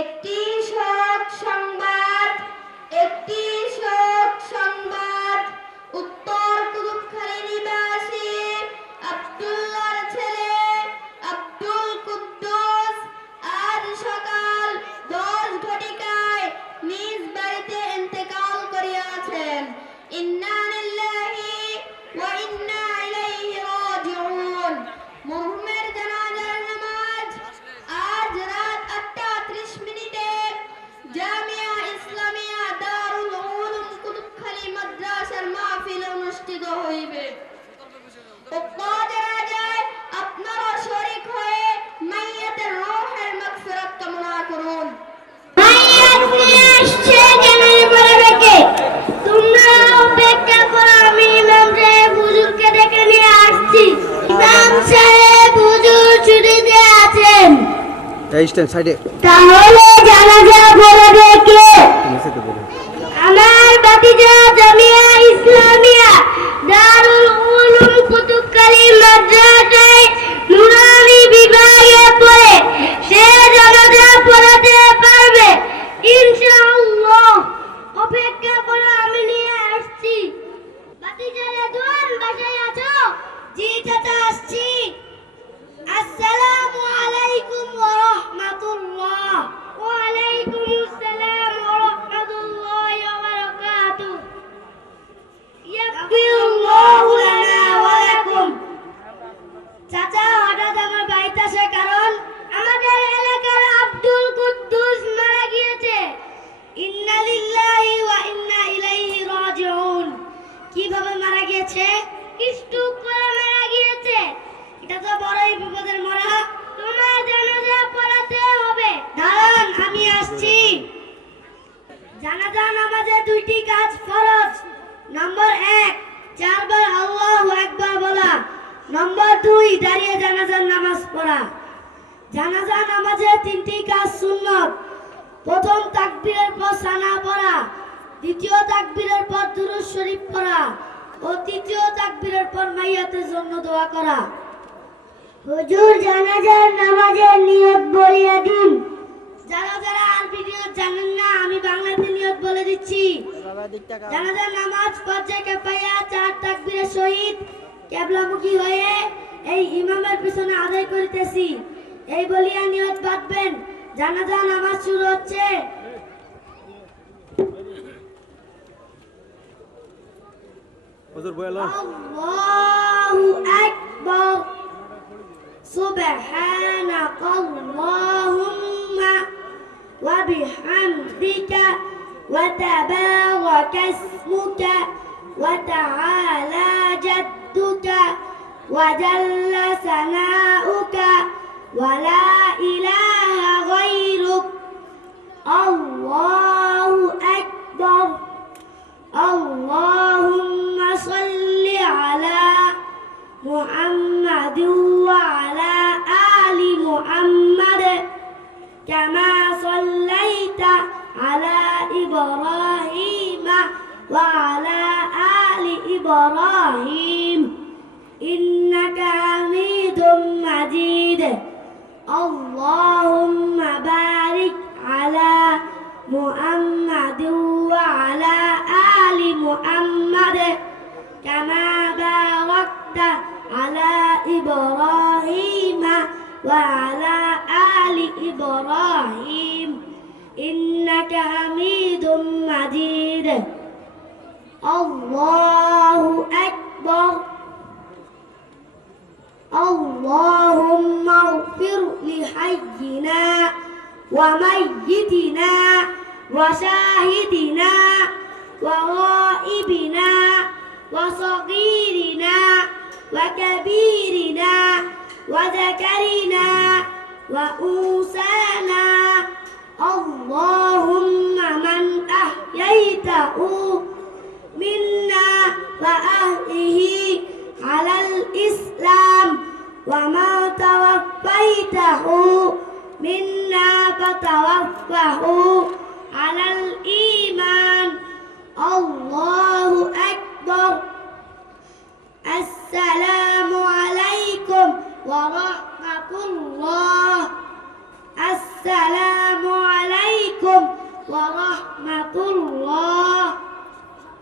একটি শোক সংবাদ একটি শোক সংবাদ উত্তর কুতুবখালী নিবাসী আব্দুল্লাহর ছেলে আব্দুল কুদ্দুস আজ সকাল 10 ঘটিকায় নিজ বাড়িতে ইন্তেকাল করিয়াছেন। ইন্না লিল্লাহি ওয়া ইন্না ইলাইহি রাজিউন। মরহুমের জানাজার নামাজ আজ রাত 8:30 জামিয়া ইসলামিয়া দারুল উলুম কুতুবখালী মাদ্রাসার মাহফিল অনুষ্ঠিত হইবে। উক্ত জানাজায় আপনারা শরীক হয়ে মাইয়াতের রূহের মাগফিরাত কামনা করুন। তোমরা অপেক্ষা করো, আমি ইমাম সাহেব হুজুরকে ডেকে নিয়ে আসছি। ইমাম সাহেব হুজুর ছুটিতে আছেন। তাহলে জানাজা পড়বে কে? আমার ভাতিজা জামিয়া ইসলামিয়া দারুল উলুম কুতুবখালী মাদ্রাসায় নুরানি বিভাগে পড়ে, সে জানাজা পড়াতে পারবে ইনশাআল্লাহ। অপেক্ষা করো, আমি নিয়ে আসছি। ভাতিজা রেদওয়ান বাসায় আছো? জি চাচা, আসছি। আসসালামু আলাইকুম ওয়া রাহমাতুল্লাহ। ওয়া আলাইকুমুস সালাম ওয়া রাহমাতুল্লাহি ওয়া বারাকাতুহু। ইয়াগফিরুল্লাহু লানা ওয়া লাকুম। চাচা, হঠাৎ আমার বাড়িতে আসার কারণ? আমাদের এলাকার আব্দুল কুদ্দুস মারা গিয়েছে। ইন্না লিল্লাহি ওয়া ইন্না ইলাইহি রাজিউন। কিভাবে মারা গিয়েছে? স্ট্রোক করে মারা গিয়েছে। এটা তো বড়ই বিপদের মরা। তোমার জানাজা পড়াতে হবে। দাঁড়ান, আমি আসছি। জানাজা নামাজে দুইটি কাজ ফরজ। নম্বর 1, 4 বার আল্লাহু আকবার বলা। নম্বর 2, দাঁড়িয়ে জানাজার নামাজ পড়া। জানাজা নামাজে 3টি কাজ সুন্নত। প্রথম তাকবীরের পর সানা পড়া, দ্বিতীয় তাকবীরের পর দুরূদ শরীফ পড়া ও তৃতীয় তাকবীরের পর মাইয়াতের জন্য দোয়া করা। হুজুর, জানাজার নামাজের নিয়ত বলিয়ে দিন। যারা যারা আরবি নিয়ত জানেন না, আমি বাংলাতে নিয়ত বলে দিচ্ছি। জানাজার নামাজ ফরজে কিফায়া 4 তাকবীরের সহিত কিবলামুখী হয়ে এই ইমামের পিছনে আদায় করিতেছি, এই বলিয়া নিয়ত বাঁধবেন। জানাজার নামাজ শুরু হচ্ছে। আল্লাহু আকবার। সুবহানাকাল্লাহুম্মা ওয়া বিহামদিকা ওয়া তাবারাকা ইসমুকা ওয়া তাআলা জাদ্দুকা ওয়া জাল্লা সানাউকা ওয়া লা ইলাহা গায়রুক। আল্লাহু আকবার। আল্লাহুম্মা সাল্লি আলা মুহাম্মাদিন ওয়া আলা আলি মুহাম্মাদ কামা সাল্লাইতা আলা ইব্রাহিম ওয়া আলা আলি ইব্রাহিম ইন্নাকা হামিদুম মাজিদ। আল্লাহুম্মা বারিক আলা মুহাম্মাদিন ওয়া আলা আলি মুহাম্মাদ কামা বারাকতা আলা ইব্রাহিম ওয়া আলা আলি ইব্রাহিম ইন্নাকা হামিদুম মাজিদ। আল্লাহু আকবার। আল্লাহুম্মা ইগফির লিহাইয়িনা ওয়া মাইয়িতিনা ওয়া শাহিদিনা ওয়া গায়িবিনা ওয়া সগীরিনা ওয়া কাবীরিনা ওয়া যাকারিনা ওয়া উনসানা। আল্লাহুম্মা মান আহয়াইতাহু মিন্না ওয়া আহলিহি আলাল ইসলাম ওয়া মা তাওয়াফাইতাহু মিন্না ফাতাওয়াফাহু আলাল ঈমান। আল্লাহু আকবার। আসসালামু আলাইকুম ওয়া রাহমাতুল্লাহ। আসসালামু আলাইকুম। রাহমাতুল্লাহ।